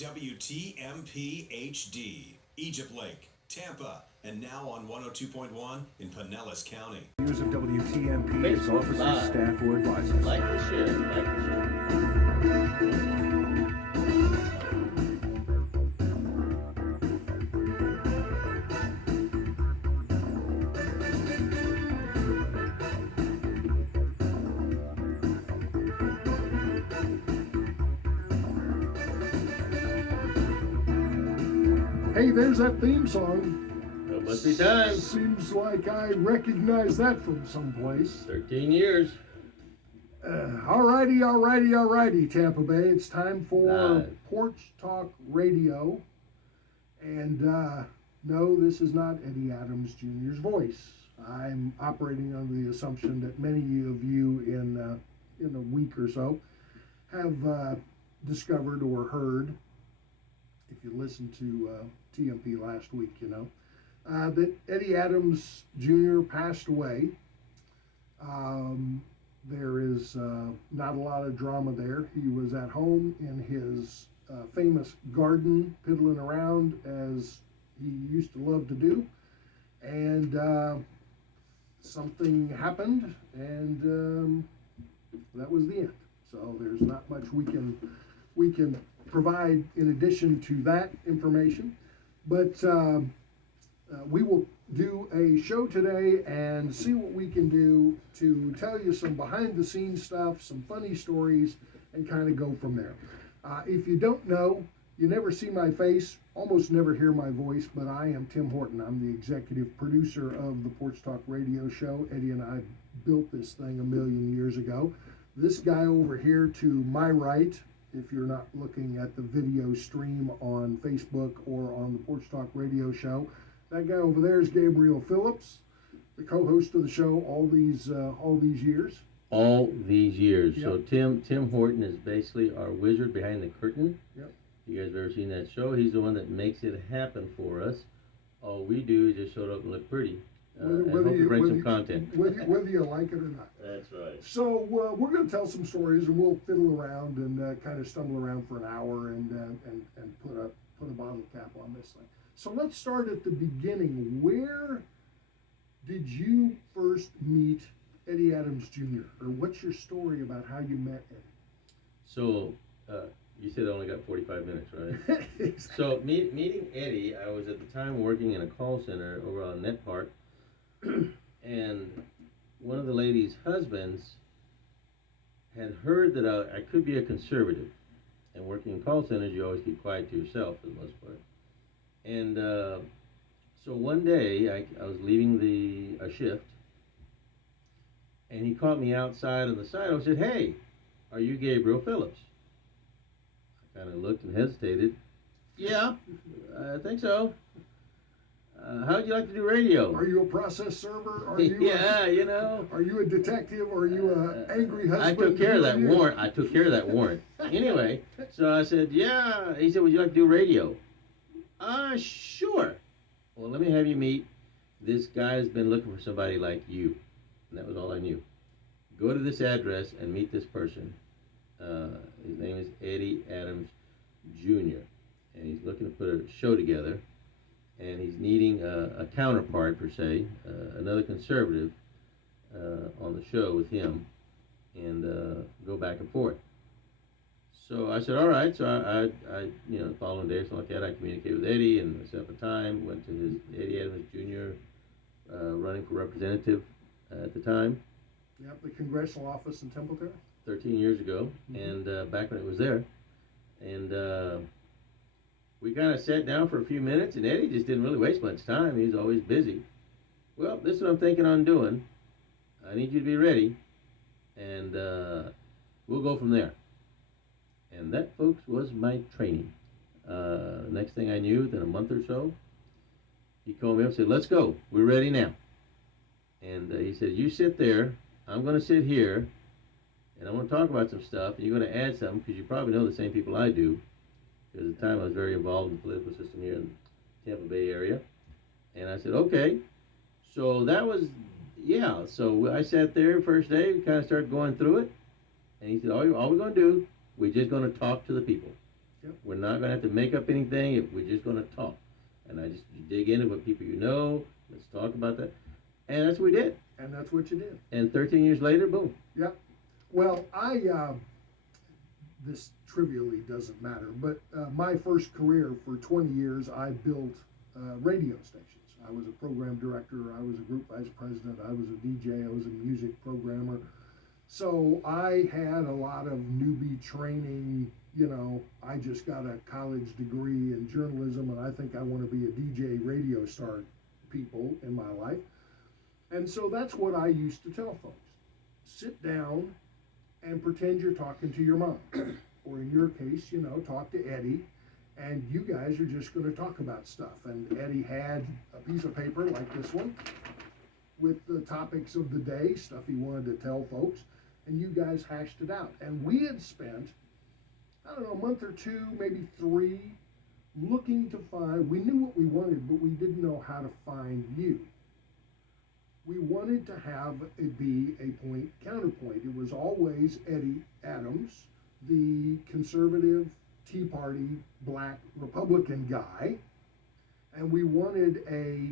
WTMP HD, Egypt Lake, Tampa, and now on 102.1 in Pinellas County. News of WTMP, its officers, staff, or advisors. Like and share, like and share. Hey, there's that theme song. It must be time. Seems like I recognize that from someplace. 13 years. Alrighty, Tampa Bay. It's time for Live. Porch Talk Radio. And no, this is not Eddie Adams Jr.'s voice. I'm operating under the assumption that many of you in a week or so have discovered or heard, if you listened to TMP last week, you know, that Eddie Adams Jr. passed away. There is not a lot of drama there. He was at home in his famous garden, piddling around as he used to love to do, and something happened, and that was the end. So there's not much we can provide in addition to that information, but we will do a show today and see what we can do to tell you some behind the scenes stuff, some funny stories, and kind of go from there. If you don't know, you never see my face, almost never hear my voice, but I am Tim Horton. I'm the executive producer of the Porch Talk Radio show. Eddie and I built this thing 1,000,000 years ago. This guy over here to my right, if you're not looking at the video stream on Facebook or on the Porch Talk Radio show, that guy over there is Gabriel Phillips, the co-host of the show all these years. All these years. Yep. So Tim Horton is basically our wizard behind the curtain. Yep. You guys have ever seen that show? He's the one that makes it happen for us. All we do is just show up and look pretty. And hope to bring some content. Whether you like it or not. That's right. So we're going to tell some stories, and we'll fiddle around and kind of stumble around for an hour and put a bottle cap on this thing. So let's start at the beginning. Where did you first meet Eddie Adams Jr., or what's your story about how you met Eddie? So you said I only got 45 minutes, right? Exactly. So meeting Eddie, I was at the time working in a call center over on Net Park, and one of the ladies' husbands had heard that I could be a conservative, and working in call centers, you always keep quiet to yourself for the most part. And so one day, I was leaving a shift, and he caught me outside on the side. I said, "Hey, are you Gabriel Phillips?" I kind of looked and hesitated. "Yeah, I think so. How'd you like to do radio?" Are you a process server? Are you yeah, you know. Are you a detective, or are you an angry husband? I took care of that warrant. Anyway, so I said, "Yeah." He said, "Would you like to do radio?" Sure. Well, let me have you meet. This guy's been looking for somebody like you. And that was all I knew. Go to this address and meet this person. His name is Eddie Adams Jr. And he's looking to put a show together. And he's needing a counterpart, per se, another conservative on the show with him, and go back and forth. So I said, all right. So I the following day, something like that, I communicated with Eddie and set up a time, went to his Eddie Adams Jr. Running for representative at the time. Yep, the congressional office in Templeton. 13 years ago, and back when it was there. And we kind of sat down for a few minutes, and Eddie just didn't really waste much time. He was always busy. Well, this is what I'm thinking on doing. I need you to be ready, and we'll go from there. And that, folks, was my training. Next thing I knew, within a month or so, he called me up and said, "Let's go. We're ready now." And he said, "You sit there. I'm going to sit here, and I'm going to talk about some stuff, and you're going to add something, because you probably know the same people I do." Because at the time I was very involved in the political system here in the Tampa Bay area. And I said, okay. So that was, yeah. So I sat there first day, we kind of started going through it. And he said, all we're going to do, we're just going to talk to the people. Yep. We're not going to have to make up anything. If we're just going to talk. And you dig into what people you know. Let's talk about that. And that's what we did. And that's what you did. And 13 years later, boom. Yep. Well, this trivially doesn't matter, but my first career for 20 years, I built radio stations. I was a program director, I was a group vice president, I was a DJ, I was a music programmer. So I had a lot of newbie training. I just got a college degree in journalism, and I think I want to be a DJ radio star people in my life. And so that's what I used to tell folks. Sit down and pretend you're talking to your mom. Or in your case, talk to Eddie, and you guys are just going to talk about stuff. And Eddie had a piece of paper like this one with the topics of the day, stuff he wanted to tell folks, and you guys hashed it out. And we had spent, I don't know, a month or two, maybe 3, looking to find, we knew what we wanted, but we didn't know how to find you. We wanted to have it be a point counterpoint. It was always Eddie Adams, the conservative Tea Party black Republican guy, and we wanted a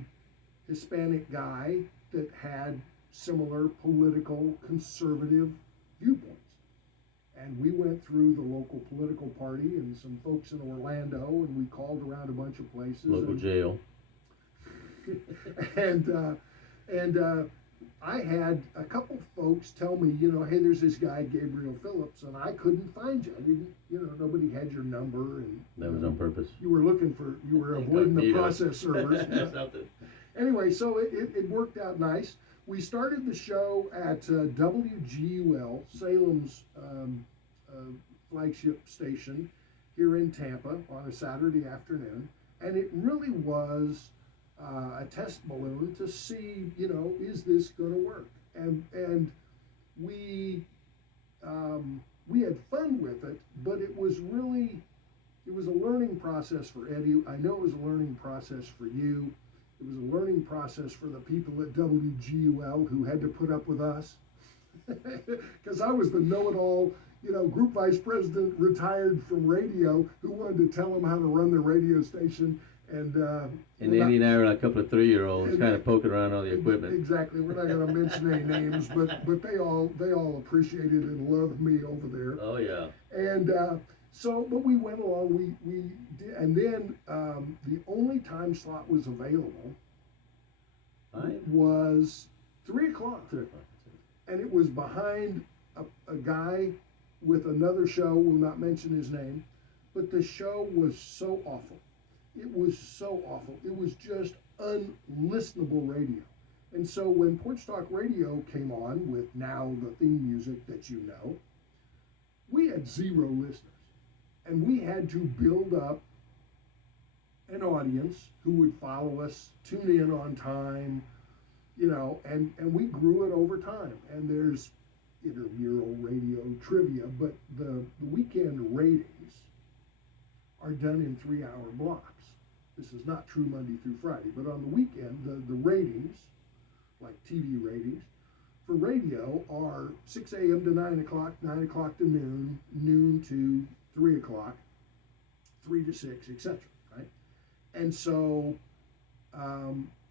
Hispanic guy that had similar political conservative viewpoints. And we went through the local political party and some folks in Orlando, and we called around a bunch of places. Local jail. and I had a couple folks tell me, hey, there's this guy, Gabriel Phillips, and I couldn't find you. I didn't, nobody had your number. And that was on purpose. You were avoiding the process servers. Something. Anyway, so it worked out nice. We started the show at WGUL, Salem's flagship station here in Tampa on a Saturday afternoon, and it really was a test balloon to see, is this going to work? And we had fun with it, but it was a learning process for Eddie. I know it was a learning process for you. It was a learning process for the people at WGUL who had to put up with us. Because I was the know-it-all, group vice president, retired from radio, who wanted to tell them how to run their radio station. And Andy and I were like a couple of 3-year-olds kind of poking around all the equipment. Exactly. We're not going to mention any names, but they all appreciated and loved me over there. Oh yeah. And but we went along. We did, and then the only time slot was available was 3 o'clock. 3 o'clock. And it was behind a guy with another show. Will not mention his name, but the show was so awful. It was so awful. It was just unlistenable radio. And so when Porch Talk Radio came on with now the theme music that you know, we had 0 listeners. And we had to build up an audience who would follow us, tune in on time, and we grew it over time. And there's intramural radio trivia, but the weekend ratings are done in 3-hour blocks. This is not true Monday through Friday, but on the weekend, the ratings, like TV ratings, for radio are 6 a.m. to 9 o'clock, 9 o'clock to noon, noon to 3 o'clock, 3 to 6, etc. Right? And so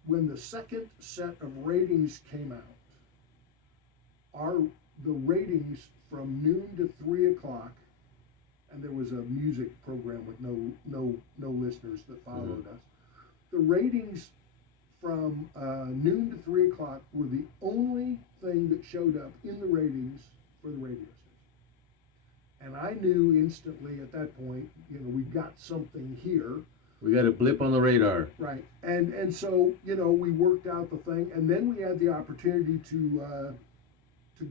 when the second set of ratings came out, the ratings from noon to 3 o'clock, and there was a music program with no listeners that followed us. The ratings from noon to 3 o'clock were the only thing that showed up in the ratings for the radio station. And I knew instantly at that point, we've got something here. We got a blip on the radar. Right. And so, we worked out the thing, and then we had the opportunity to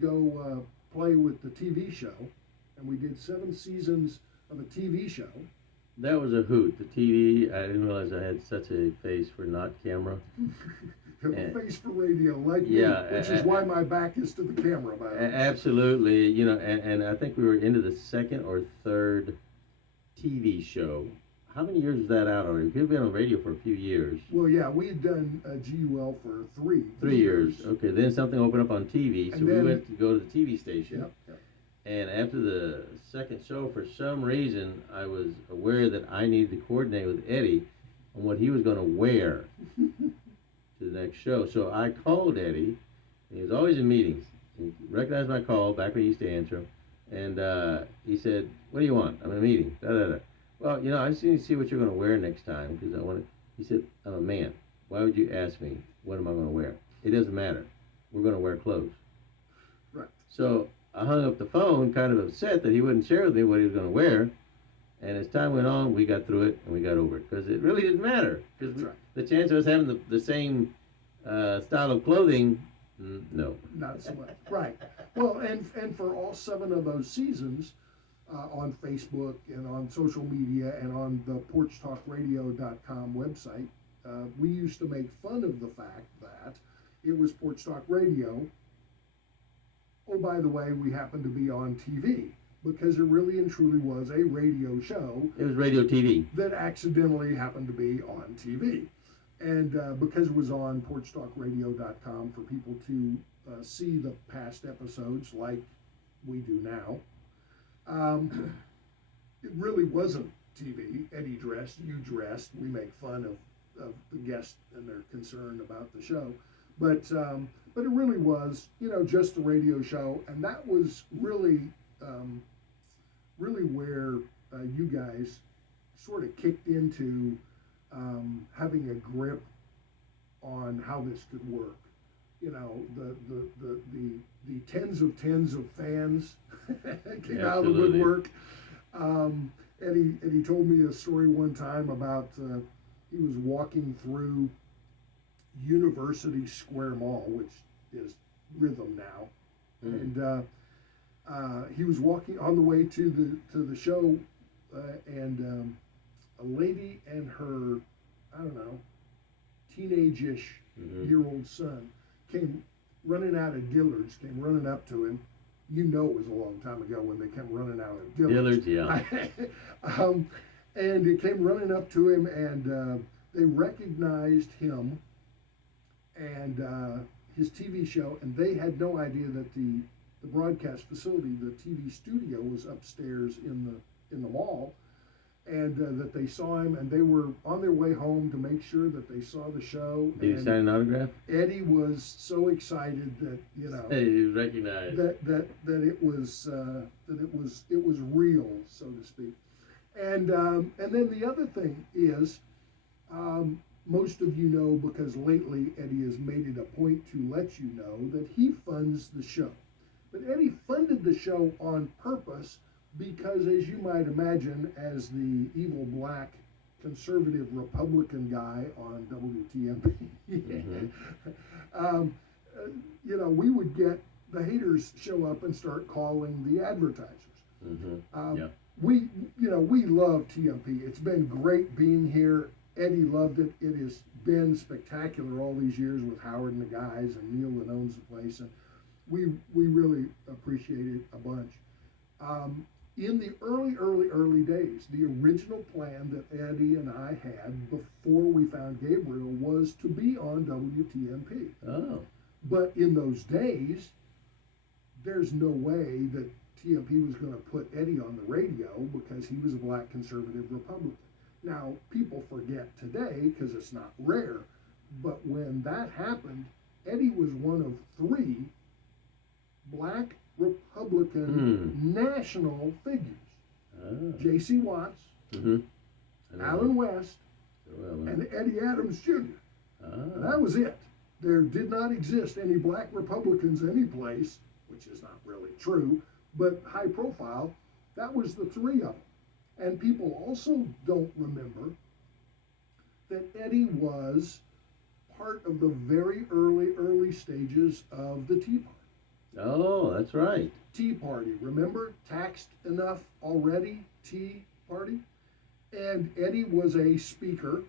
go play with the TV show. And we did 7 seasons of a TV show. That was a hoot. The TV, I didn't realize I had such a face for not camera. You have a face for radio, like me, which is why my back is to the camera. Absolutely. And I think we were into the 2nd or 3rd TV show. How many years was that out already? We've been on radio for a few years. Well, yeah, we had done GUL for 3 years. Okay, then something opened up on TV, so we went to go to the TV station. Yep. And after the second show, for some reason, I was aware that I needed to coordinate with Eddie on what he was going to wear to the next show. So I called Eddie. He was always in meetings. He recognized my call back when he used to answer him. And he said, "What do you want? I'm in a meeting." Da, da, da. "Well, I just need to see what you're going to wear next time because I want to." He said, "I'm a man. Why would you ask me what am I going to wear? It doesn't matter. We're going to wear clothes." Right. So I hung up the phone, kind of upset that he wouldn't share with me what he was going to wear. And as time went on, we got through it and we got over it because it really didn't matter. Because Right. the chance of us having the same style of clothing, no. Not so much. Right. Well, and for all 7 of those seasons, on Facebook and on social media and on the PorchTalkRadio.com website, we used to make fun of the fact that it was Porch Talk Radio. Oh, by the way, we happened to be on TV because it really and truly was a radio show. It was radio TV. That accidentally happened to be on TV. And because it was on PorchTalkRadio.com for people to see the past episodes like we do now, it really wasn't TV. Eddie dressed, you dressed. We make fun of the guests and their concern about the show. But it really was, just the radio show. And that was really where you guys sort of kicked into having a grip on how this could work. The tens of fans came out of the woodwork. Eddie told me a story one time about he was walking through University Square Mall, which is Rhythm now, and he was walking on the way to the show, and a lady and her, I don't know, teenage-ish year-old son came running out of Dillard's, came running up to him. It was a long time ago when they came running out of Dillard's. Yeah. And it came running up to him, and they recognized him and his TV show, and they had no idea that the broadcast facility, the TV studio, was upstairs in the mall, and that they saw him, and they were on their way home to make sure that they saw the show. Did he sign an autograph? Eddie was so excited that he recognized that it was real, so to speak. And then the other thing is, most of you know, because lately Eddie has made it a point to let you know that he funds the show. But Eddie funded the show on purpose because, as you might imagine, as the evil black conservative Republican guy on WTMP, we would get the haters show up and start calling the advertisers. We love TMP. It's been great being here. Eddie loved it. It has been spectacular all these years with Howard and the guys and Neil that owns the place, and we really appreciate it a bunch. In the early days, the original plan that Eddie and I had before we found Gabriel was to be on WTMP. Oh. But in those days, there's no way that TMP was going to put Eddie on the radio because he was a black conservative Republican. Now, people forget today because it's not rare, but when that happened, Eddie was one of 3 black Republican national figures. J.C. Watts, Alan West, and Eddie Adams Jr. And that was it. There did not exist any black Republicans any place, which is not really true, but high profile. That was the 3 of them. And people also don't remember that Eddie was part of the very early stages of the Tea Party. Oh, that's right. Tea Party, remember? Taxed enough already, Tea Party. And Eddie was a speaker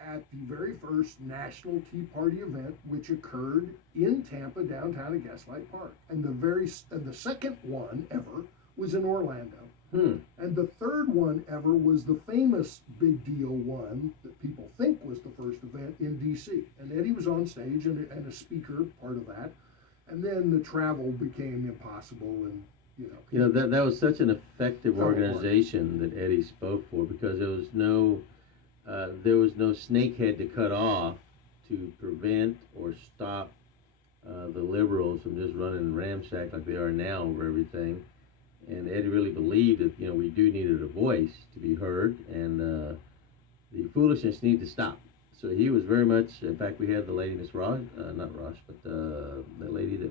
at the very first National Tea Party event, which occurred in Tampa, downtown at Gaslight Park. And the second one ever was in Orlando. And the third one ever was the famous big deal one that people think was the first event in D.C. And Eddie was on stage and a speaker, part of that. And then the travel became impossible, and that was such an effective Fell apart. organization that Eddie spoke for, because there was no snakehead to cut off to prevent or stop the liberals from just running ramshack like they are now over everything. And Eddie really believed that we do needed a voice to be heard, and the foolishness needed to stop. So he was very much. In fact, we had the lady, Miss Rosh, not Rosh, but that lady that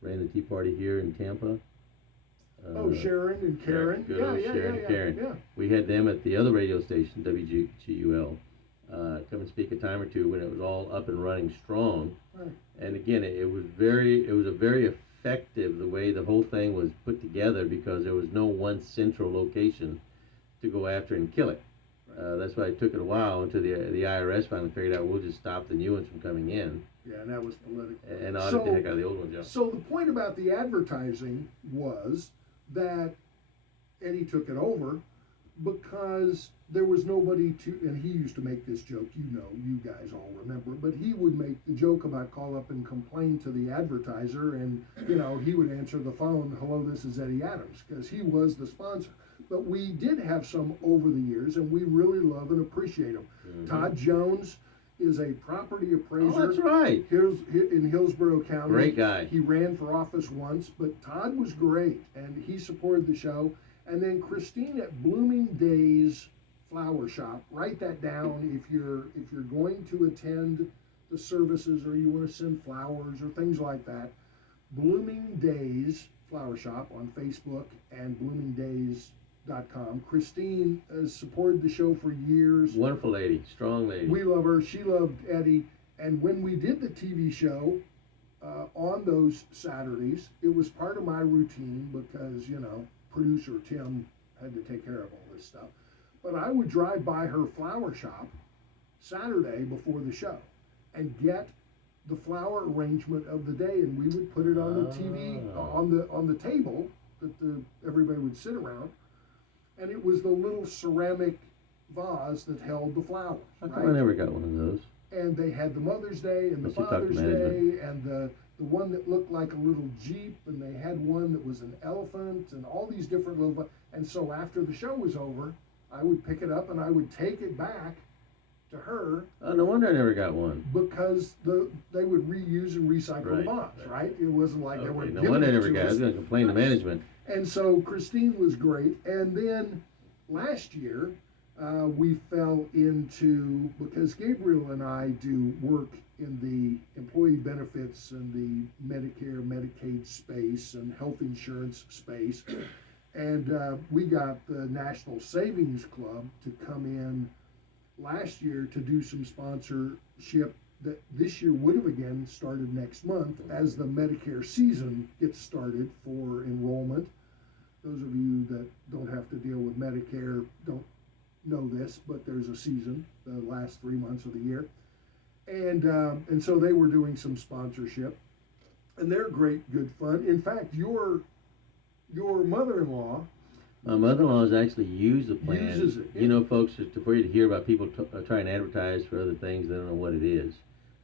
ran the Tea Party here in Tampa. Sharon and Karen. Good old Sharon and Karen. Yeah. We had them at the other radio station, WGUL, come and speak a time or two when it was all up and running strong. Right. And again, it was a very effective the way the whole thing was put together, because there was no one central location to go after and kill it. That's why it took it a while until the IRS finally figured out we'll just stop the new ones from coming in. Yeah, and that was political. And audit the heck out of the old ones, yeah. So the point about the advertising was that Eddie took it over because there was nobody to, and he used to make this joke, you guys all remember, but he would make the joke about call up and complain to the advertiser, and he would answer the phone, hello, this is Eddie Adams, because he was the sponsor. But we did have some over the years, and we really love and appreciate them. Mm-hmm. Todd Jones is a property appraiser. Oh, that's right. In Hillsborough County. Great guy. He ran for office once, but Todd was great, and he supported the show. And then Christine at Blooming Days Flower Shop. Write that down if you're going to attend the services or you want to send flowers or things like that. Blooming Days Flower Shop on Facebook and bloomingdays.com. Christine has supported the show for years. Wonderful lady, strong lady. We love her. She loved Eddie. And when we did the TV show on those Saturdays, it was part of my routine because, producer Tim had to take care of all this stuff. But I would drive by her flower shop Saturday before the show and get the flower arrangement of the day, and we would put it on the TV on the table that everybody would sit around, and it was the little ceramic vase that held the flowers. How come I never got one of those? And they had the Mother's Day and the Father's Day and the one that looked like a little Jeep, and they had one that was an elephant, and all these different little. And so after the show was over, I would pick it up and I would take it back to her. Oh, no wonder I never got one. Because they would reuse and recycle the vase, right? It wasn't like they were. No wonder I never got it. I was going to complain to management. And so Christine was great. And then last year, we fell into, because Gabriel and I do work in the employee benefits and the Medicare, Medicaid space and health insurance space. And we got the National Savings Club to come in last year to do some sponsorship that this year would have again started next month as the Medicare season gets started for enrollment. Those of you that don't have to deal with Medicare don't know this, but there's a season, the last 3 months of the year. And so they were doing some sponsorship, and they're great, good fun. In fact, your mother-in-law. My mother-in-law has actually used the plan. Uses it. Yeah. You know, folks, for you to hear about people trying to advertise for other things, they don't know what it is.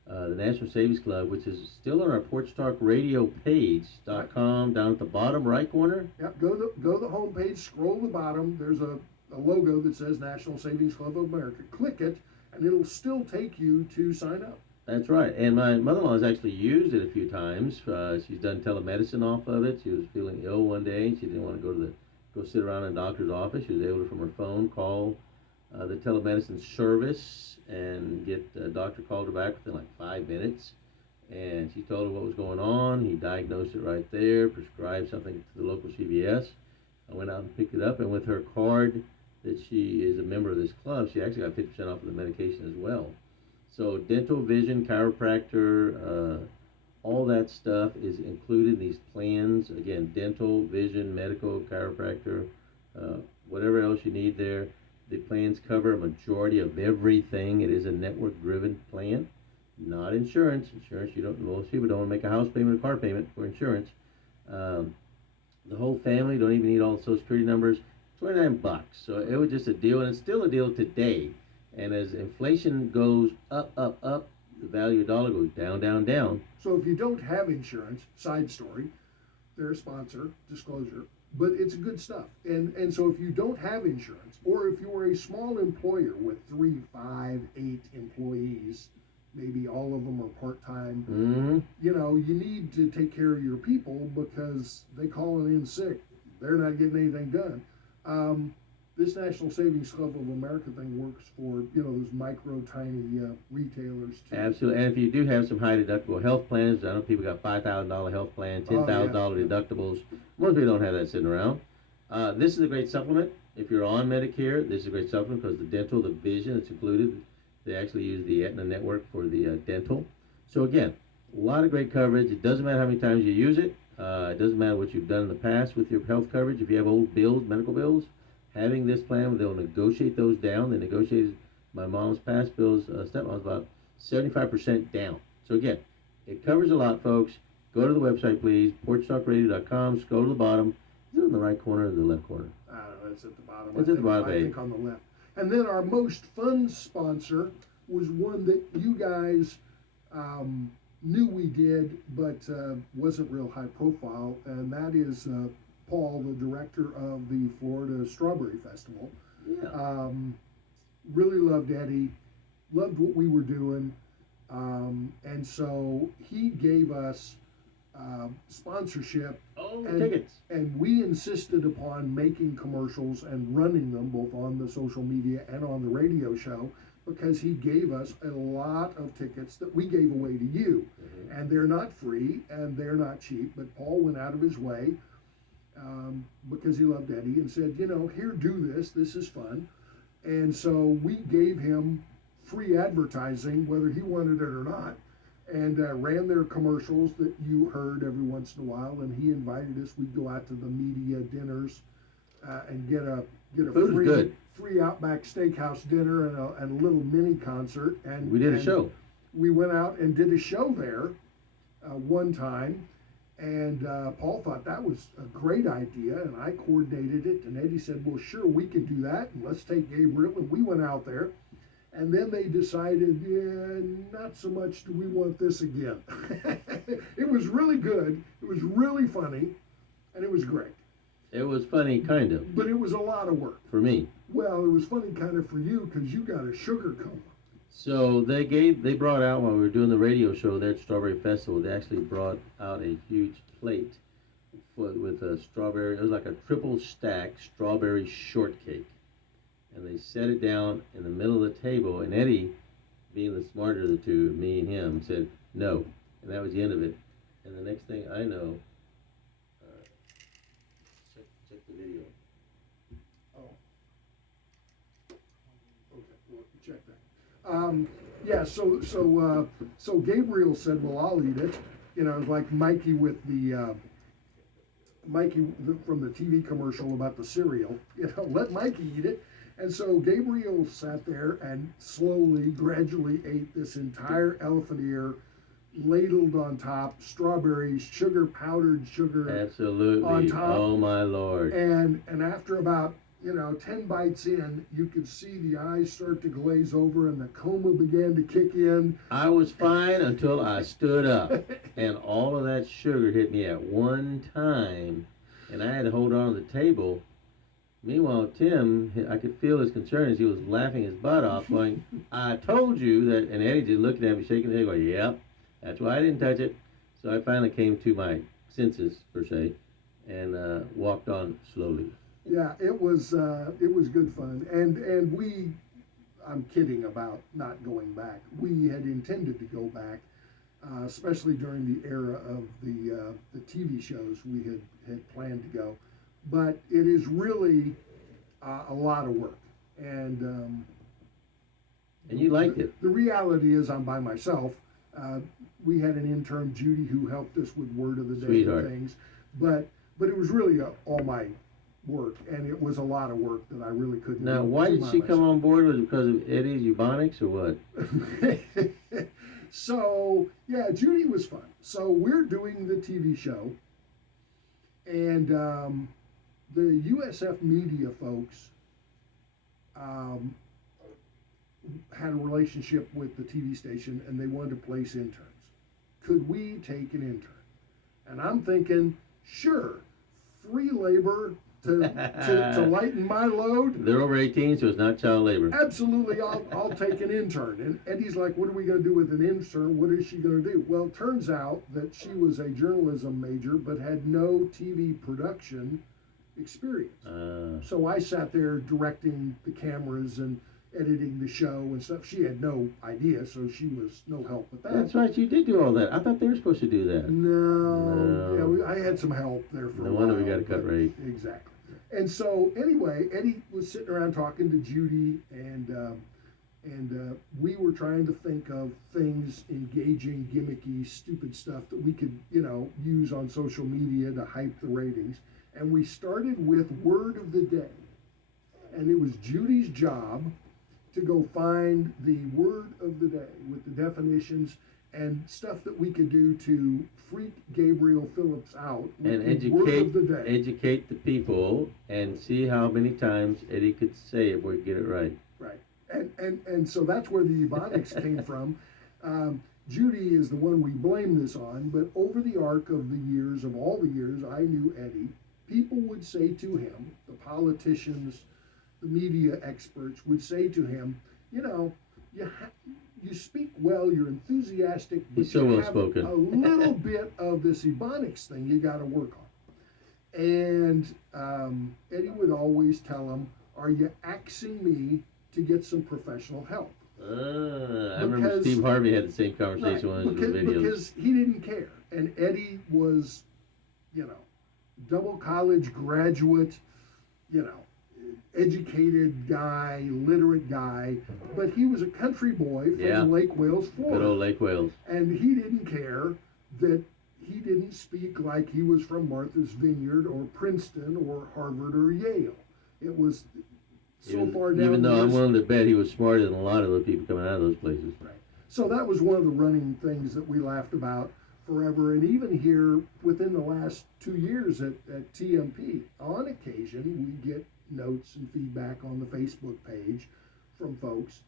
The National Savings Club, which is still on our Porch Talk Radio page.com, down at the bottom right corner. Yep, go to the home page, scroll to the bottom. There's a logo that says National Savings Club of America. Click it, and it'll still take you to sign up. That's right. And my mother-in-law has actually used it a few times. She's done telemedicine off of it. She was feeling ill one day, and she didn't want to go sit around in a doctor's office. She was able to, from her phone, call the telemedicine service and get a doctor called her back within like 5 minutes. And she told her what was going on. He diagnosed it right there, prescribed something to the local CVS. I went out and picked it up, and with her card that she is a member of this club, she actually got 50% off of the medication as well. So dental, vision, chiropractor, all that stuff is included in these plans. Again, dental, vision, medical, chiropractor, whatever else you need there. The plans cover a majority of everything. It is a network-driven plan, not insurance. Insurance, most people don't want to make a house payment or car payment for insurance. The whole family don't even need all the Social Security numbers. $29. So it was just a deal, and it's still a deal today. And as inflation goes up, the value of dollar goes down, down, down. So if you don't have insurance, side story, they're a sponsor, disclosure, but it's good stuff. And so if you don't have insurance, or if you're a small employer with 3, 5, 8 employees, maybe all of them are part-time, Mm-hmm. you need to take care of your people because they calling in sick. They're not getting anything done. This National Savings Club of America thing works for, those micro, tiny retailers too. Absolutely. And if you do have some high deductible health plans, I know people got $5,000 health plan, $10,000 deductibles. Most people don't have that sitting around. This is a great supplement. If you're on Medicare, this is a great supplement because the dental, the vision, it's included. They actually use the Aetna network for the dental. So again, a lot of great coverage. It doesn't matter how many times you use it. It doesn't matter what you've done in the past with your health coverage. If you have old bills, medical bills, having this plan, they'll negotiate those down. They negotiated my mom's past bills, stepmom's about 75% down. So again, it covers a lot, folks. Go to the website, please, porchtalkradio.com. Scroll to the bottom. Is it in the right corner or the left corner? I don't know, it's at the bottom. It's at the bottom, I think on the left. And then our most fun sponsor was one that you guys knew we did, but wasn't real high profile, and that is Paul, the director of the Florida Strawberry Festival. Yeah. Really loved Eddie, loved what we were doing, and so he gave us sponsorship. Oh, and, tickets. And we insisted upon making commercials and running them both on the social media and on the radio show because he gave us a lot of tickets that we gave away to you. Mm-hmm. And they're not free and they're not cheap, but Paul went out of his way because he loved Eddie and said, here, do this. This is fun. And so we gave him free advertising, whether he wanted it or not, and ran their commercials that you heard every once in a while. And he invited us. We'd go out to the media dinners and get a free Outback Steakhouse dinner and a little mini concert. And we did a show. We went out and did a show there one time. And Paul thought that was a great idea, and I coordinated it. And Eddie said, well, sure, we can do that, and let's take Gabriel. And we went out there, and then they decided, not so much do we want this again. It was really good. It was really funny, and it was great. It was funny, kind of. But it was a lot of work. For me. Well, it was funny kind of for you because you got a sugar coma. So they brought out, while we were doing the radio show there at Strawberry Festival, they actually brought out a huge plate with a strawberry. It was like a triple stack strawberry shortcake. And they set it down in the middle of the table, and Eddie, being the smarter of the two, me and him, said no. And that was the end of it. And the next thing I know, check the video. Oh. Okay, well, check that. Yeah, so Gabriel said, well, I'll eat it. It was like Mikey with the from the TV commercial about the cereal. Let Mikey eat it. And so Gabriel sat there and slowly, gradually ate this entire elephant ear, ladled on top, strawberries, powdered sugar. Absolutely. On top. Oh my Lord. And after about 10 bites in, you could see the eyes start to glaze over and the coma began to kick in. I was fine until I stood up, and all of that sugar hit me at one time, and I had to hold on to the table. Meanwhile, Tim, I could feel his concern as he was laughing his butt off, going, I told you that, and Eddie just looking at me, shaking his head, going, yep, that's why I didn't touch it. So I finally came to my senses, per se, and walked on slowly. Yeah, it was good fun, and we, I'm kidding about not going back. We had intended to go back, especially during the era of the TV shows. We had planned to go, but it is really a lot of work, and you liked it. The reality is, I'm by myself. We had an intern, Judy, who helped us with word of the day Sweetheart. and things, but it was really all my work, and it was a lot of work that I really couldn't Now, do why did she myself. come on board? Was it because of Eddie's eubonics or what? So, yeah, Judy was fun. So we're doing the TV show, and the USF media folks had a relationship with the TV station and they wanted to place interns. Could we take an intern? And I'm thinking, sure, free labor to lighten my load. They're over 18, so it's not child labor. Absolutely, I'll take an intern. And Eddie's like, what are we going to do with an intern? What is she going to do? Well, it turns out that she was a journalism major but had no TV production experience. So I sat there directing the cameras and editing the show and stuff. She had no idea, so she was no help with that. That's right, you did do all that. I thought they were supposed to do that. No. Yeah, I had some help there for a while. No wonder we got a cut rate. Exactly. And so anyway, Eddie was sitting around talking to Judy, and we were trying to think of things, engaging, gimmicky, stupid stuff that we could, use on social media to hype the ratings. And we started with word of the day. And it was Judy's job to go find the word of the day with the definitions and stuff that we could do to freak Gabriel Phillips out with And the word of the day. educate the people and see how many times Eddie could say it where he get it right. Right. And so that's where the Ebonics came from. Judy is the one we blame this on, but over the arc of the years, of all the years I knew Eddie, people would say to him, the politicians, the media experts would say to him, you speak well, you're enthusiastic, but He's so you well have spoken. a little bit of this Ebonics thing you got to work on. And Eddie would always tell him, are you axing me to get some professional help? I remember Steve Harvey had the same conversation on his videos. Because he didn't care. And Eddie was, double college graduate, educated guy, literate guy, but he was a country boy from Lake Wales, Florida. Good old Lake Wales. And he didn't care that he didn't speak like he was from Martha's Vineyard or Princeton or Harvard or Yale. It was so far down. Even though I'm willing to bet he was smarter than a lot of those people coming out of those places. Right. So that was one of the running things that we laughed about forever. And even here within the last 2 years at TMP, on occasion we get notes and feedback on the Facebook page from folks,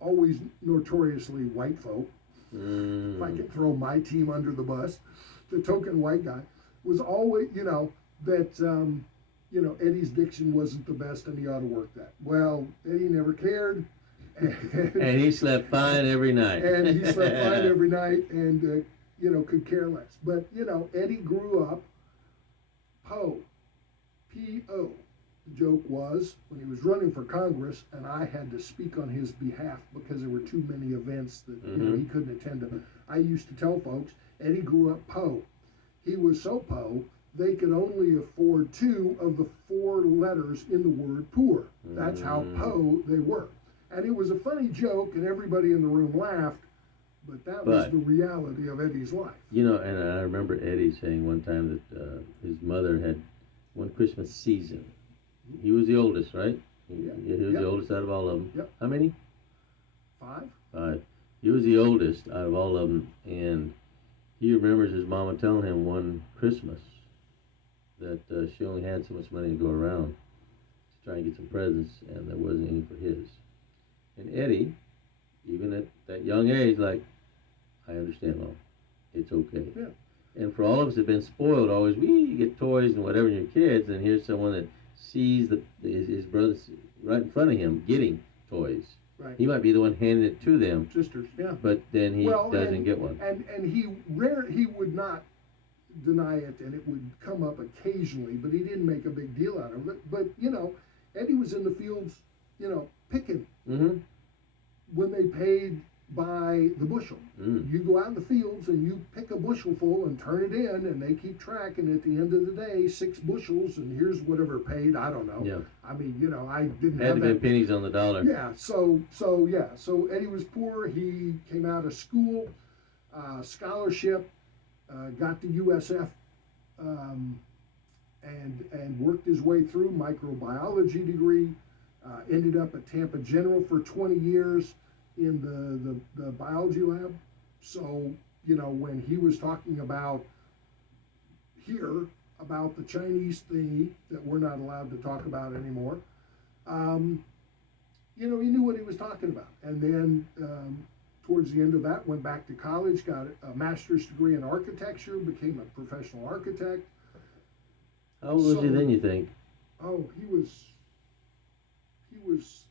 always notoriously white folk. If I could throw my team under the bus, the token white guy was always, that Eddie's diction wasn't the best and he ought to work that. Well, Eddie never cared. And he slept fine every night. And he slept fine every night and, could care less. But, Eddie grew up Poe, P-O. The joke was when he was running for Congress and I had to speak on his behalf because there were too many events that he couldn't attend to. I used to tell folks, Eddie grew up Poe. He was so Poe, they could only afford 2 of the 4 letters in the word poor. That's how Poe they were. And it was a funny joke and everybody in the room laughed, but that was the reality of Eddie's life. And I remember Eddie saying one time that his mother had one Christmas season. He was the oldest, right? He was the oldest out of all of them. Yep. How many? 5. 5. He was the oldest out of all of them, and he remembers his mama telling him one Christmas that she only had so much money to go around to try and get some presents, and there wasn't any for his. And Eddie, even at that young age, I understand, Mom. It's okay. Yeah. And for all of us that have been spoiled, always, you get toys and whatever in your kids, and here's someone that sees his brothers right in front of him getting toys. Right. He might be the one handing it to them. Sisters, yeah. But then he doesn't get one. And he would not deny it, and it would come up occasionally, but he didn't make a big deal out of it. But, Eddie was in the fields, picking when they paid by the bushel. You go out in the fields and you pick a bushel full and turn it in, and they keep track, and at the end of the day, 6 bushels, and here's whatever paid, I don't know. Yeah. I mean, I didn't Had have to that. be pennies on the dollar. Yeah, so Eddie was poor. He came out of school, scholarship, got to USF, and worked his way through, microbiology degree, ended up at Tampa General for 20 years in the biology lab. So, when he was talking about the Chinese thingy that we're not allowed to talk about anymore, you know, he knew what he was talking about. And then towards the end of that, went back to college, got a master's degree in architecture, became a professional architect. How old was he then, you think? Oh, he was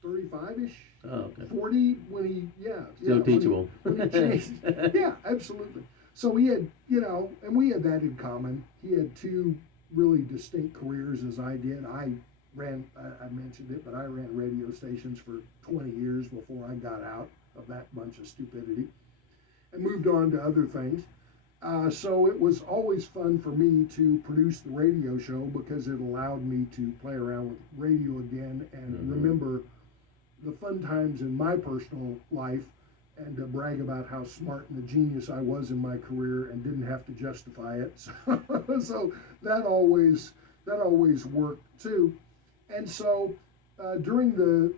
35-ish. Oh, okay. 40 when he, Still teachable. When he changed. Yeah, absolutely. So we had, you know, and we had that in common. He had two really distinct careers as I did. I mentioned it, but I ran radio stations for 20 years before I got out of that bunch of stupidity and moved on to other things. So it was always fun for me to produce the radio show because it allowed me to play around with radio again and remember the fun times in my personal life and to brag about how smart and a genius I was in my career and didn't have to justify it. So that always worked too. And so during the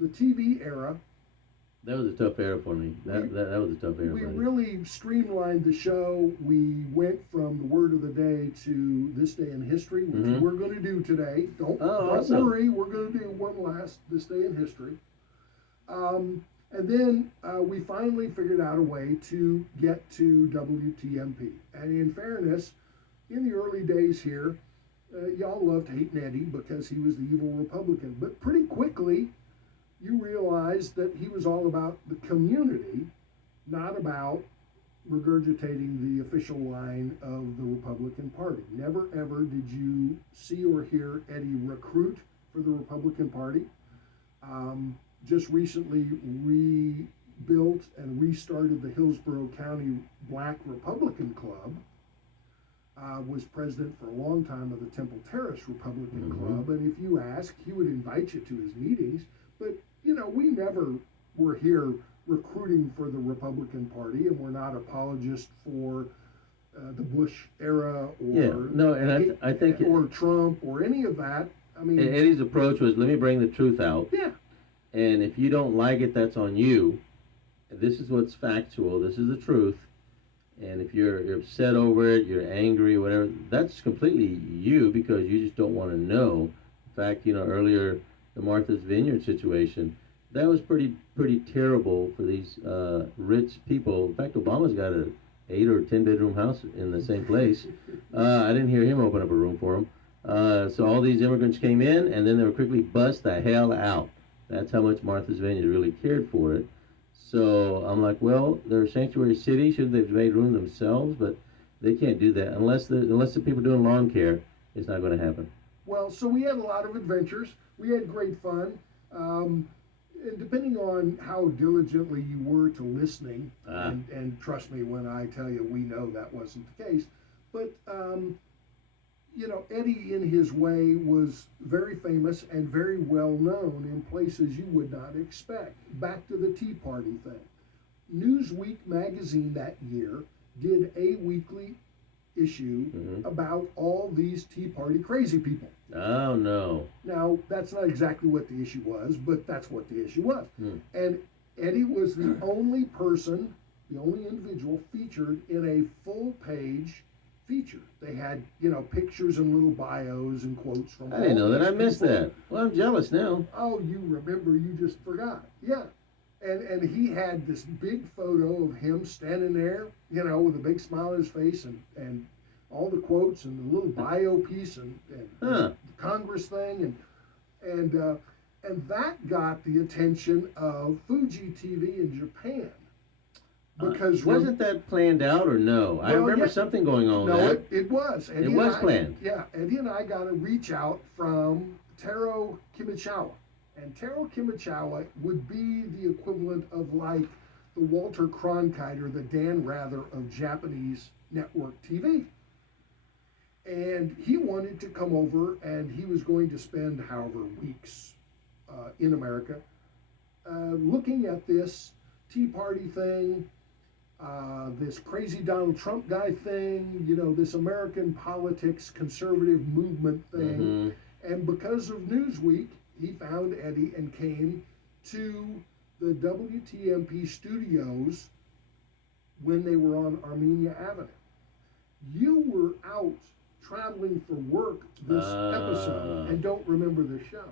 TV era, that was a tough era for me. That was a tough era. We really streamlined the show. We went from the word of the day to this day in history, which we're going to do today. Don't worry, we're going to do one last this day in history. And then we finally figured out a way to get to WTMP. And in fairness, in the early days here, y'all loved hating Eddie because he was the evil Republican. But pretty quickly, you realized that he was all about the community, not about regurgitating the official line of the Republican Party. Never, ever did you see or hear Eddie recruit for the Republican Party. Just recently rebuilt and restarted the Hillsborough County Black Republican Club. Was president for a long time of the Temple Terrace Republican Club, and if you ask, he would invite you to his meetings. But, you know, we never were here recruiting for the Republican Party, and we're not apologists for the Bush era or I think or Trump or any of that. I mean, Eddie's approach was, let me bring the truth out. Yeah. And if you don't like it, that's on you. This is what's factual. This is the truth. And if you're upset over it, you're angry, whatever, that's completely you because you just don't want to know. In fact, you know, earlier, the Martha's Vineyard situation, that was pretty terrible for these rich people. In fact, Obama's got a 8 or 10 bedroom house in the same place. I didn't hear him open up a room for them. So all these immigrants came in, and then they were quickly bussed the hell out. That's how much Martha's Vineyard really cared for it. So I'm like, well, they're a sanctuary city. Should they've made room themselves? But they can't do that unless the people doing lawn care. It's not going to happen. Well, so we had a lot of adventures. We had great fun. And depending on how diligently you were to listening, and trust me when I tell you, we know that wasn't the case. But you know, Eddie, in his way, was very famous and very well known in places you would not expect. Back to the Tea Party thing. Newsweek magazine that year did a weekly issue about all these Tea Party crazy people. Oh, no. Now, that's not exactly what the issue was, but that's what the issue was. And Eddie was the only person, the only individual featured in a full-page feature. They had, you know, pictures and little bios and quotes from I didn't know that. I missed that. Well, I'm jealous now. Oh, you remember, you just forgot. Yeah. And he had this big photo of him standing there, you know, with a big smile on his face and all the quotes and the little bio piece and the Congress thing and that got the attention of Fuji TV in Japan. Because wasn't that planned out or no? I remember something going on no, there. It was. It was planned. Yeah, Eddie and I got a reach out from Taro Kimichawa. And Taro Kimichawa would be the equivalent of like the Walter Cronkite or the Dan Rather of Japanese network TV. And he wanted to come over, and he was going to spend however weeks in America looking at this Tea Party thing, this crazy Donald Trump guy thing, you know, this American politics conservative movement thing. And because of Newsweek, he found Eddie and came to the WTMP studios when they were on Armenia Avenue. You were out traveling for work this episode and don't remember the show.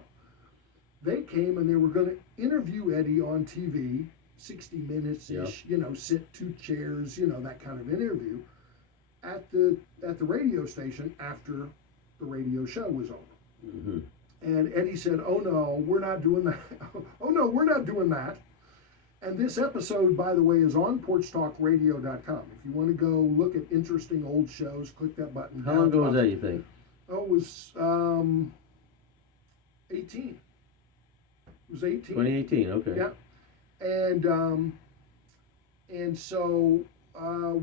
they came and they were going to interview Eddie on TV, 60 minutes-ish, sit 2 chairs, that kind of interview at the radio station after the radio show was over. Mm-hmm. And Eddie said, "Oh no, we're not doing that." "Oh no, we're not doing that." And this episode, by the way, is on porchtalkradio.com. If you want to go look at interesting old shows, click that button. How long ago was that, you think? Oh, it was 18. It was 18. 2018, okay. Yeah. And so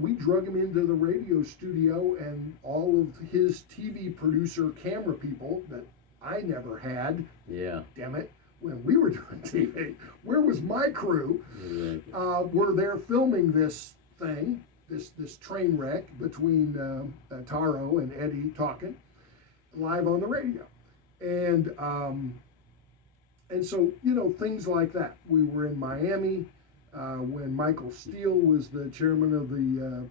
we drug him into the radio studio, and all of his TV producer camera people that I never had. Yeah. Damn it. When we were doing TV, where was my crew? Exactly. Were there filming this thing, this train wreck between Taro and Eddie talking live on the radio. And so, things like that. We were in Miami when Michael Steele was the chairman of the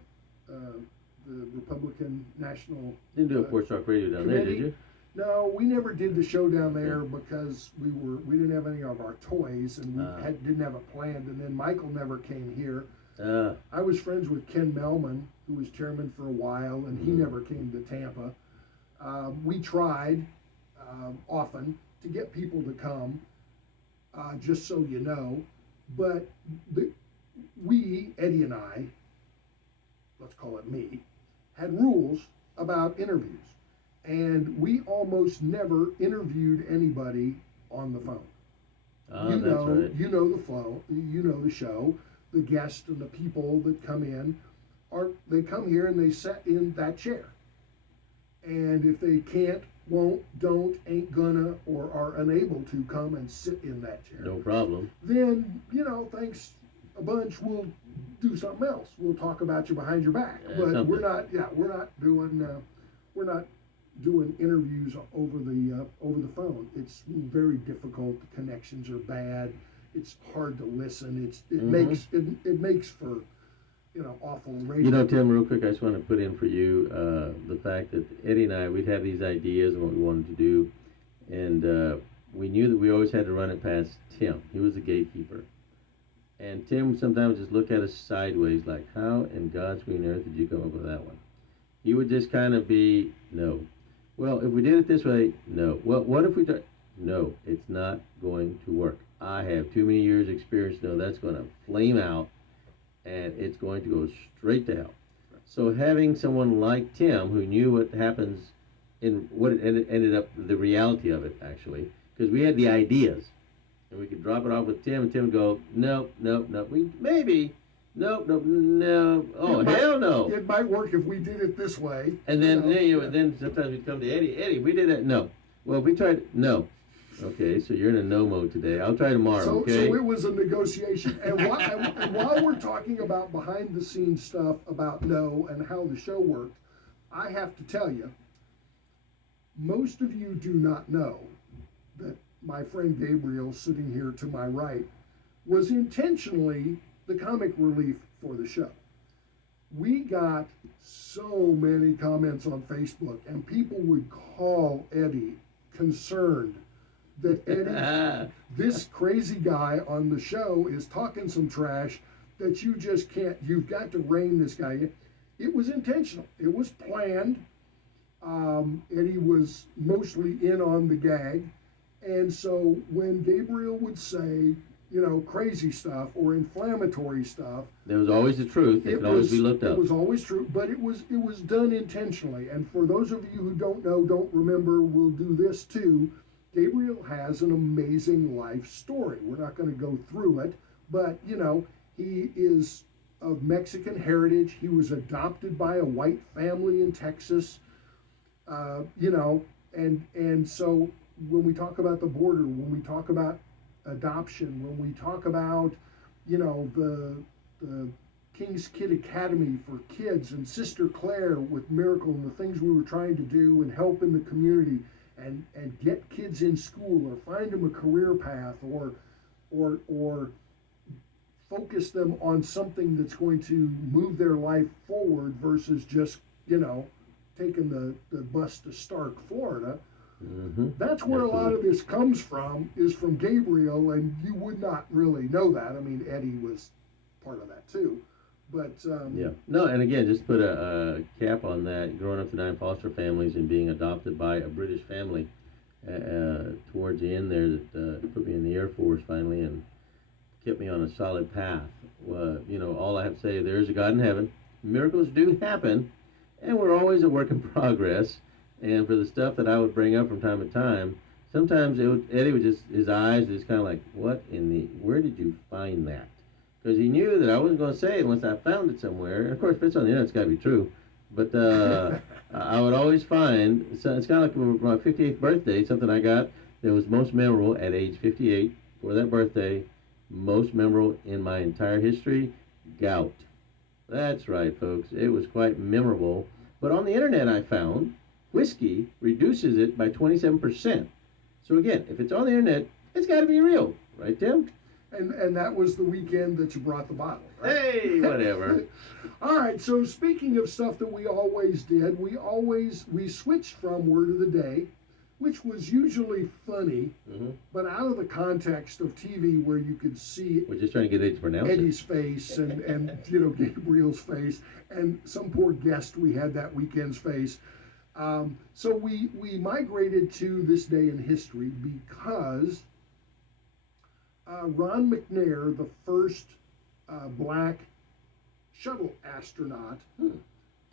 Republican National Didn't do a Porch Talk Radio down there, did you? No, we never did the show down there because we didn't have any of our toys, and we didn't have it planned. And then Michael never came here. I was friends with Ken Melman, who was chairman for a while, and he never came to Tampa. We tried often to get people to come, just so you know, but we, Eddie and I, let's call it me, had rules about interviews. And we almost never interviewed anybody on the phone. That's right. You know the flow, you know the show, the guests and the people that come in, they come here and they sit in that chair. And if they can't, won't, don't, ain't gonna, or are unable to come and sit in that chair, No problem. then, thanks a bunch, we'll do something else. We'll talk about you behind your back. But we're not doing interviews over the phone. It's very difficult. The connections are bad. It's hard to listen. It makes for awful radio. Tim, real quick, I just want to put in for you the fact that Eddie and I, we'd have these ideas of what we wanted to do, and we knew that we always had to run it past Tim. He was the gatekeeper. And Tim sometimes just look at us sideways like, how in God's green earth did you come up with that one? He would just kind of be, no. Well, if we did it this way, no. Well, what if we do? No, it's not going to work. I have too many years experience to know that's going to flame out, and it's going to go straight to hell. So having someone like Tim, who knew what happens in what it ended up, the reality of it, actually, because we had the ideas, and we could drop it off with Tim, and Tim would go, no, maybe. No. Oh, hell no. It might work if we did it this way. And then, then sometimes we'd come to Eddie. Eddie, we did it. No. Well, if we tried, no. Okay, so you're in a no mode today. I'll try tomorrow, okay? So it was a negotiation. And while we're talking about behind the scenes stuff about no and how the show worked, I have to tell you, most of you do not know that my friend Gabriel, sitting here to my right, was intentionally the comic relief for the show. We got so many comments on Facebook, and people would call Eddie concerned that Eddie, this crazy guy on the show, is talking some trash that you just can't, you've got to rein this guy in. It was intentional. It was planned. Eddie was mostly in on the gag. And so when Gabriel would say, crazy stuff or inflammatory stuff, there was always the truth. It could always be looked up. It was always true, but it was done intentionally. And for those of you who don't know, don't remember, we'll do this too. Gabriel has an amazing life story. We're not going to go through it, but he is of Mexican heritage. He was adopted by a white family in Texas. And so when we talk about the border, when we talk about adoption, when we talk about, the King's Kid Academy for kids and Sister Claire with Miracle and the things we were trying to do and help in the community and get kids in school or find them a career path or focus them on something that's going to move their life forward versus just, taking the bus to Stark, Florida. That's where Absolutely. a lot of this comes from, is from Gabriel, and you would not really know that. I mean, Eddie was part of that too. But Yeah. No, and again, just put a cap on that. Growing up to 9 foster families and being adopted by a British family towards the end there that put me in the Air Force finally and kept me on a solid path. All I have to say, there's a God in heaven. Miracles do happen, and we're always a work in progress. And for the stuff that I would bring up from time to time, sometimes Eddie would just, his eyes just kind of like, where did you find that? Because he knew that I wasn't going to say it unless I found it somewhere. And of course, if it's on the internet, it's got to be true. But I would always find, so it's kind of like my 58th birthday, something I got that was most memorable at age 58 for that birthday, most memorable in my entire history, gout. That's right, folks. It was quite memorable. But on the internet, I found whiskey reduces it by 27%. So again, if it's on the internet, it's got to be real. Right, Tim? And that was the weekend that you brought the bottle, right? Hey, whatever. All right, so speaking of stuff that we always did, we switched from Word of the Day, which was usually funny, but out of the context of TV where you could see We're just trying to get Eddie to pronounce Eddie's face and Gabriel's face, and some poor guest we had that weekend's face. So we migrated to this day in history because Ron McNair, the first black shuttle astronaut,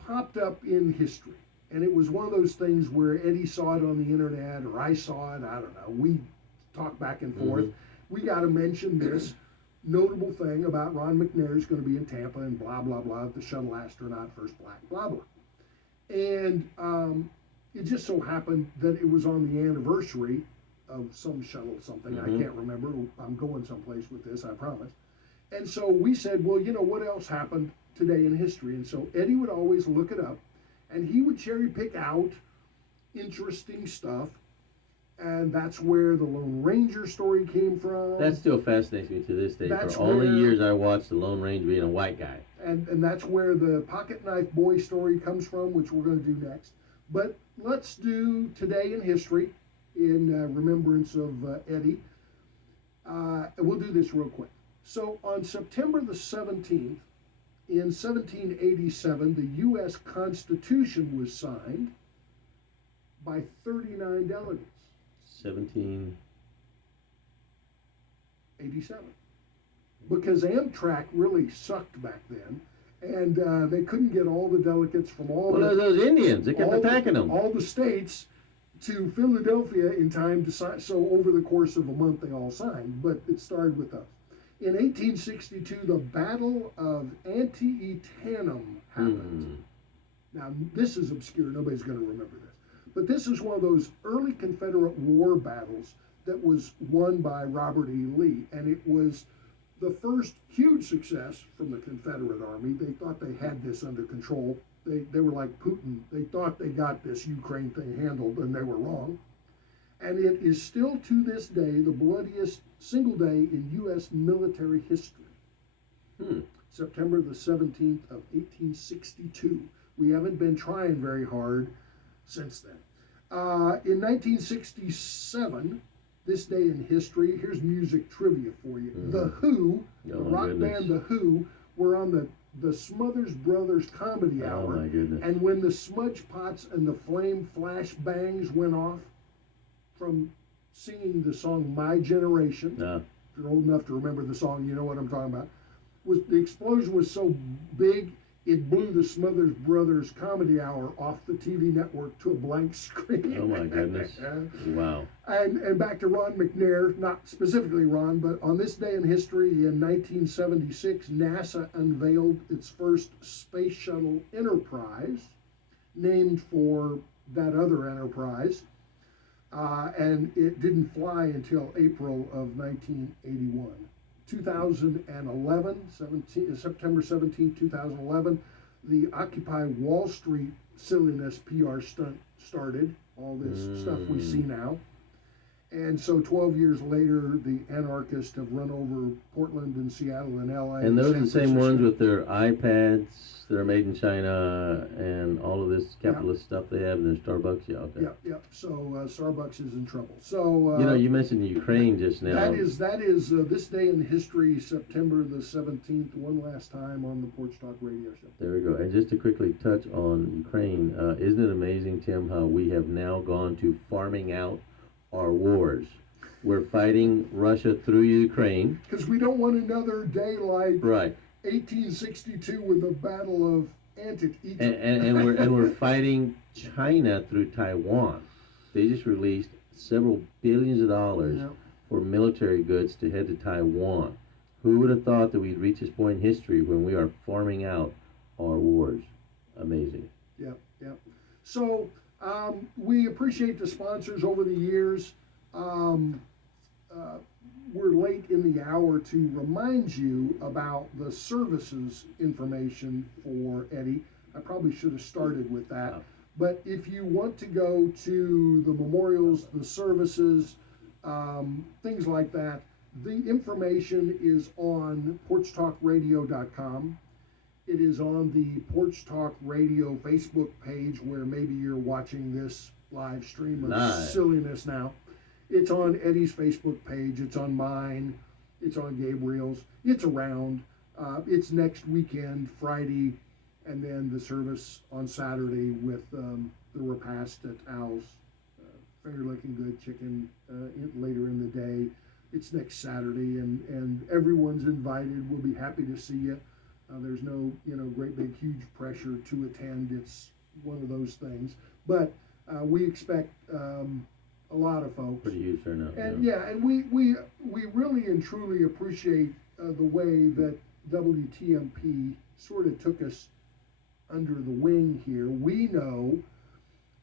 popped up in history. And it was one of those things where Eddie saw it on the internet, or I saw it, I don't know. We talked back and forth. We got to mention this notable thing about Ron McNair is going to be in Tampa and blah, blah, blah, the shuttle astronaut, first black, blah, blah. And it just so happened that it was on the anniversary of some shuttle something. I can't remember. I'm going someplace with this, I promise. And so we said, well, what else happened today in history? And so Eddie would always look it up, and he would cherry pick out interesting stuff. And that's where the Lone Ranger story came from. That still fascinates me to this day. That's For all the where- years I watched the Lone Ranger being a white guy. And that's where the pocket knife boy story comes from, which we're going to do next. But let's do today in history in remembrance of Eddie. We'll do this real quick. So on September the 17th, in 1787, the U.S. Constitution was signed by 39 delegates. 1787. Because Amtrak really sucked back then, and they couldn't get all the delegates from all Well, those Indians, they kept attacking them. all the states to Philadelphia in time to sign. So over the course of a month, they all signed, but it started with us. In 1862, the Battle of Antietam happened. Now, this is obscure. Nobody's going to remember this. But this is one of those early Confederate war battles that was won by Robert E. Lee, and it was the first huge success from the Confederate Army. They thought they had this under control. They were like Putin. They thought they got this Ukraine thing handled, and they were wrong. And it is still to this day the bloodiest single day in U.S. military history. September the 17th of 1862. We haven't been trying very hard since then. In 1967, this day in history, here's music trivia for you. The Who, the rock band The Who, were on the Smothers Brothers Comedy Hour. Oh my goodness. And when the smudge pots and the flame flash bangs went off from singing the song My Generation, if you're old enough to remember the song, you know what I'm talking about, the explosion was so big, it blew the Smothers Brothers Comedy Hour off the TV network to a blank screen. Oh my goodness. Wow. And back to Ron McNair, not specifically Ron, but on this day in history in 1976, NASA unveiled its first space shuttle Enterprise, named for that other Enterprise, and it didn't fly until April of 1981. 2011, September 17, 2011, the Occupy Wall Street silliness PR stunt started, all this stuff we see now. And so 12 years later, the anarchists have run over Portland and Seattle and LA. And those are the San same ones Francisco. with their iPads that are made in China and all of this capitalist stuff they have in their Starbucks. Yeah, okay. Yep. So Starbucks is in trouble. So you mentioned Ukraine just now. that is this day in history, September the 17th, one last time on the Porch Talk Radio Show. There we go. And just to quickly touch on Ukraine, isn't it amazing, Tim, how we have now gone to farming out our wars? We're fighting Russia through Ukraine. Because we don't want another day like Right. 1862 with the Battle of Antietam. And we're fighting China through Taiwan. They just released several billions of dollars for military goods to head to Taiwan. Who would have thought that we'd reach this point in history when we are farming out our wars? Amazing. Yep. So we appreciate the sponsors over the years. We're late in the hour to remind you about the services information for Eddie. I probably should have started with that. But if you want to go to the memorials, the services, things like that, the information is on porchtalkradio.com. It is on the Porch Talk Radio Facebook page where maybe you're watching this live stream of silliness now. It's on Eddie's Facebook page. It's on mine. It's on Gabriel's. It's around. It's next weekend, Friday, and then the service on Saturday with the repast at Al's. Finger licking good chicken later in the day. It's next Saturday, and everyone's invited. We'll be happy to see you. There's no, great big huge pressure to attend. It's one of those things. But we expect a lot of folks. Pretty huge turnout. And and we really and truly appreciate the way that WTMP sort of took us under the wing here. We know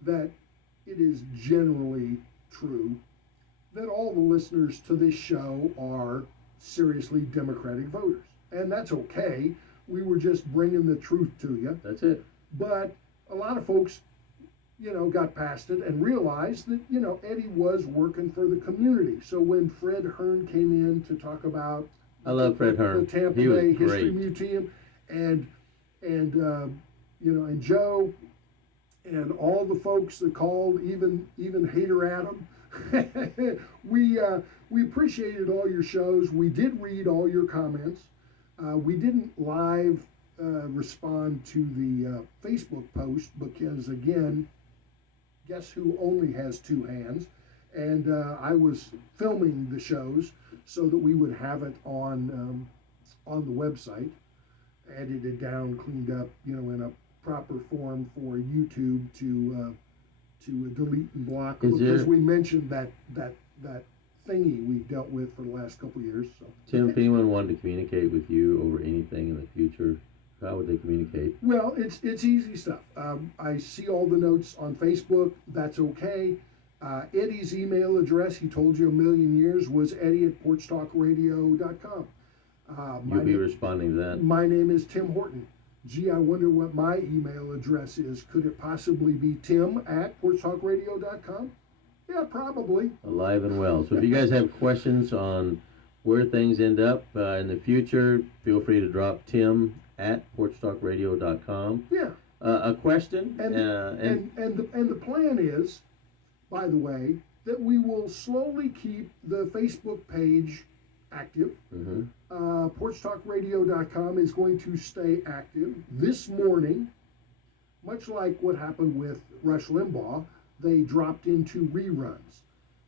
that it is generally true that all the listeners to this show are seriously Democratic voters. And that's okay. We were just bringing the truth to you. That's it. But a lot of folks, got past it and realized that, Eddie was working for the community. So when Fred Hearn came in to talk about I love Fred Hearn. The Tampa He was Bay great. History Museum and Joe and all the folks that called, even Hater Adam, we appreciated all your shows. We did read all your comments. We didn't live respond to the Facebook post because, again, guess who only has two hands? And I was filming the shows so that we would have it on the website, edited down, cleaned up, in a proper form for YouTube to delete and block because we mentioned that thingy we dealt with for the last couple of years. So. Tim, if anyone wanted to communicate with you over anything in the future, how would they communicate? Well, it's easy stuff. I see all the notes on Facebook. That's okay. Eddie's email address, he told you a million years, was eddie@porchtalkradio.com. You'll be responding to that. My name is Tim Horton. Gee, I wonder what my email address is. Could it possibly be tim@porchtalkradio.com? Yeah, probably. Alive and well. So if you guys have questions on where things end up in the future, feel free to drop tim@porchtalkradio.com. Yeah. A question. And the plan is, by the way, that we will slowly keep the Facebook page active. Mm-hmm. PorchTalkRadio.com is going to stay active. This morning, much like what happened with Rush Limbaugh, they dropped into reruns.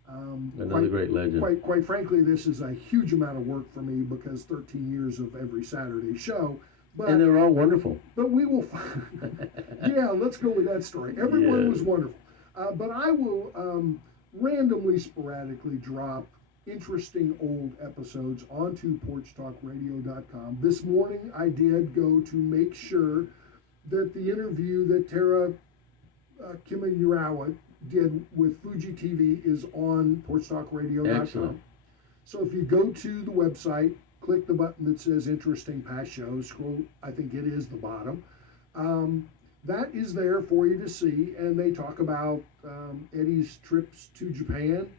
Another great legend. Quite frankly, this is a huge amount of work for me because 13 years of every Saturday show. But, and they're all wonderful. But we will yeah, let's go with that story. Everyone was wonderful. But I will randomly, sporadically drop interesting old episodes onto porchtalkradio.com. This morning I did go to make sure that the interview that Tara Kimayurawa did with Fuji TV is on porchtalkradio.com. Excellent. So if you go to the website, click the button that says interesting past shows, scroll, I think it is the bottom. That is there for you to see, and they talk about Eddie's trips to Japan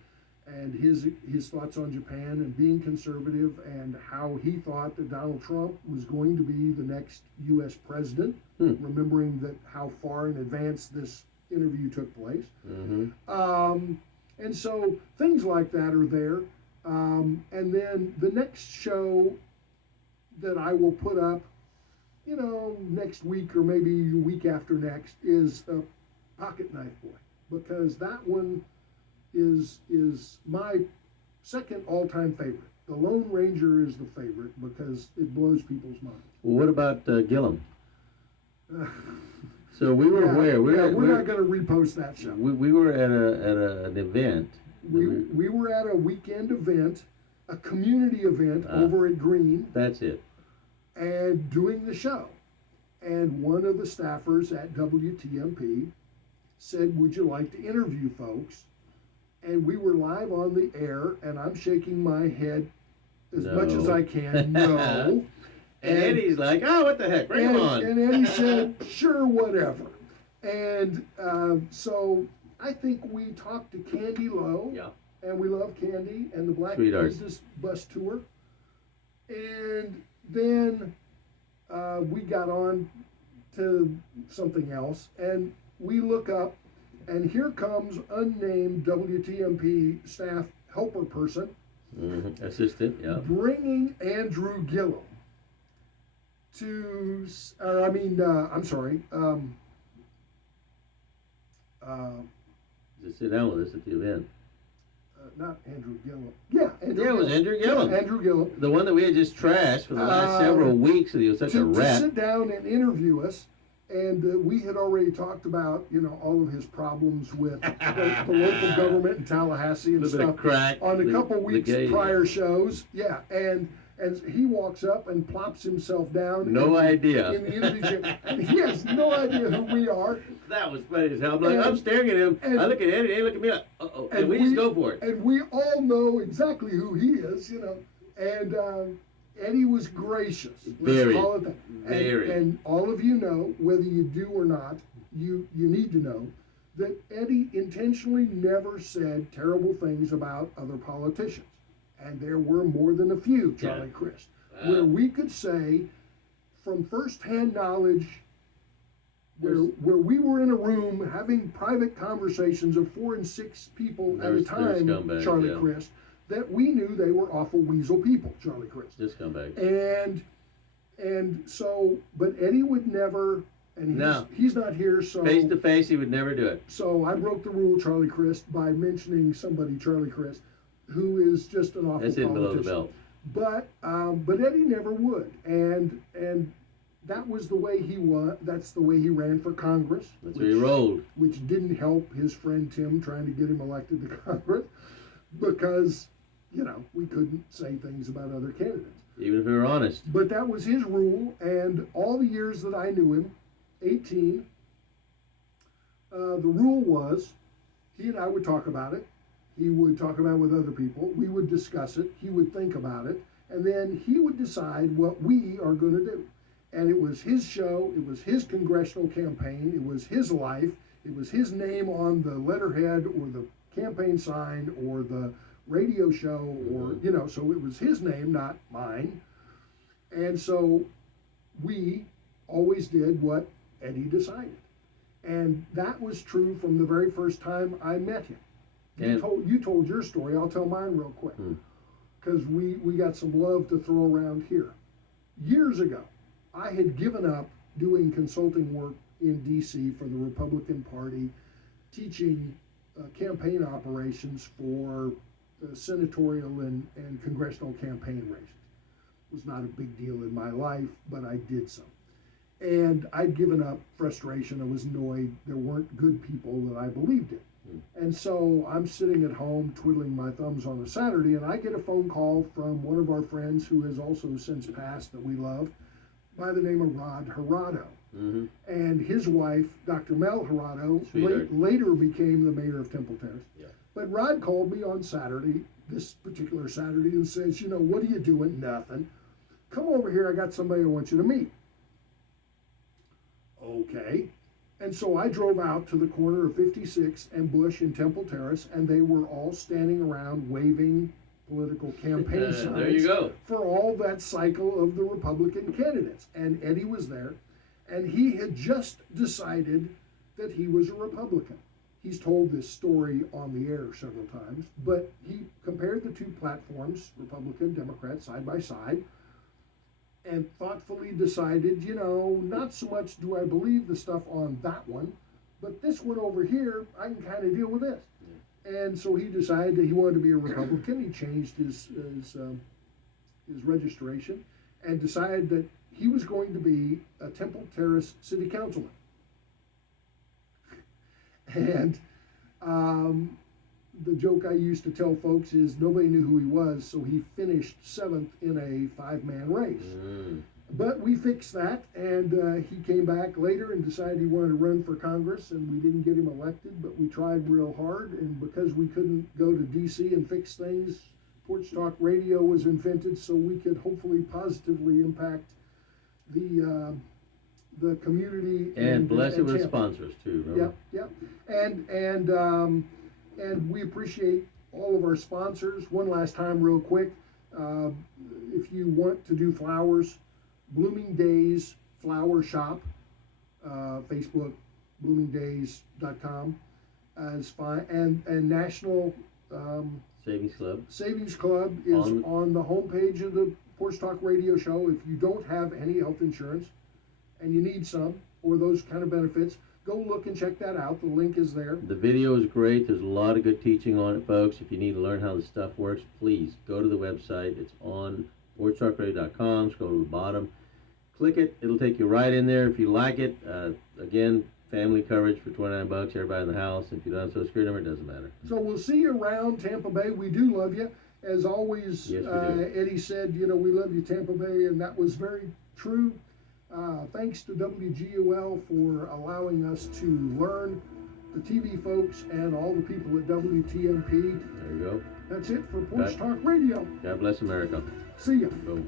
and his thoughts on Japan and being conservative and how he thought that Donald Trump was going to be the next U.S. president, remembering that how far in advance this interview took place. And so things like that are there. And then the next show that I will put up, next week or maybe a week after next is Pocket Knife Boy, because that one is my second all-time favorite. The Lone Ranger is the favorite because it blows people's minds. Well, what about Gillum? So we were where? We're not going to repost that show. We were at an event. We were at a weekend event, a community event over at Green. That's it. And doing the show. And one of the staffers at WTMP said, "Would you like to interview folks?" And we were live on the air, and I'm shaking my head as much as I can. No. And Eddie's like, "Oh, what the heck? Bring him on." And Eddie said, "Sure, whatever." And so I think we talked to Candy Lowe. Yeah. And we love Candy and the Black Business Bus Tour. And then we got on to something else. And we look up, and here comes unnamed WTMP staff helper person. Assistant, yeah. Bringing Andrew Gillum to, Just sit down with us at the event. Not Andrew Gillum. Yeah, Andrew it was Andrew Gillum. Yeah, Andrew Gillum. The one that we had just trashed for the last several weeks, and he was such a rat. To sit down and interview us, and we had already talked about, all of his problems with the local government in Tallahassee and stuff crack, on a couple weeks prior shows. Yeah, and he walks up and plops himself down. No idea. In the interview, and he has no idea who we are. That was funny as hell. I'm staring at him. I look at Eddie, they look at me like, uh-oh. And we just go for it. And we all know exactly who he is, And Eddie was gracious. Let's call it that. Very. And all of you know, whether you do or not, you need to know that Eddie intentionally never said terrible things about other politicians. And there were more than a few, Charlie Crist, where we could say from firsthand knowledge, where we were in a room having private conversations of 4 and 6 people at a time, Charlie Crist, that we knew they were awful weasel people, Charlie Crist. Just come back. And so, but Eddie would never, and he's not here, so face to face, he would never do it. So I broke the rule, Charlie Crist, by mentioning somebody, Charlie Crist, who is just an awful politician. Below the belt. But Eddie never would, and that was the way he was. That's the way he ran for Congress. That's where he rolled. Which didn't help his friend Tim trying to get him elected to Congress, because we couldn't say things about other candidates. Even if we were honest. But that was his rule, and all the years that I knew him, 18, the rule was he and I would talk about it. He would talk about it with other people. We would discuss it. He would think about it. And then he would decide what we are going to do. And it was his show. It was his congressional campaign. It was his life. It was his name on the letterhead or the campaign sign or the radio show or, so it was his name, not mine. And so we always did what Eddie decided. And that was true from the very first time I met him. You told your story. I'll tell mine real quick, because we got some love to throw around here. Years ago, I had given up doing consulting work in D.C. for the Republican Party, teaching campaign operations for senatorial and congressional campaign races. It was not a big deal in my life, but I did some. And I'd given up frustration. I was annoyed. There weren't good people that I believed in. And so I'm sitting at home twiddling my thumbs on a Saturday, and I get a phone call from one of our friends who has also since passed that we love, by the name of Rod Hirado. And his wife, Dr. Mel Hirado, later became the mayor of Temple Terrace. Yeah. But Rod called me on Saturday, this particular Saturday, and says, what are you doing? Nothing. Come over here. I got somebody I want you to meet. Okay. And so I drove out to the corner of 56 and Bush in Temple Terrace, and they were all standing around waving political campaign signs. There you go. For all that cycle of the Republican candidates. And Eddie was there, and he had just decided that he was a Republican. He's told this story on the air several times, but he compared the two platforms, Republican, Democrat, side by side, and thoughtfully decided, not so much do I believe the stuff on that one, but this one over here, I can kind of deal with this. Yeah. And so he decided that he wanted to be a Republican. He changed his registration and decided that he was going to be a Temple Terrace city councilman. And the joke I used to tell folks is nobody knew who he was, so he finished 7th in a 5-man race. But we fixed that, and he came back later and decided he wanted to run for Congress, and we didn't get him elected, but we tried real hard, and because we couldn't go to D.C. and fix things, Porch Talk Radio was invented so we could hopefully positively impact the community and bless it with Tampa. Sponsors too. Remember? Yep. And we appreciate all of our sponsors. One last time, real quick, if you want to do flowers, Blooming Days Flower Shop, Facebook, bloomingdays.com is fine, and National Savings Club is on the homepage of the Porch Talk Radio Show. If you don't have any health insurance and you need some, or those kind of benefits, go look and check that out. The link is there. The video is great. There's a lot of good teaching on it, folks. If you need to learn how the stuff works, please go to the website. It's on porchtalkradio.com. Scroll to the bottom. Click it. It'll take you right in there. If you like it, again, family coverage for $29. Everybody in the house. If you don't have a social security number, it doesn't matter. So we'll see you around Tampa Bay. We do love you. As always, yes, we do. Eddie said, we love you, Tampa Bay, and that was very true. Thanks to WGOL for allowing us to learn, the TV folks and all the people at WTMP. There you go. That's it for Porch Talk Radio. God bless America. See ya. Boom.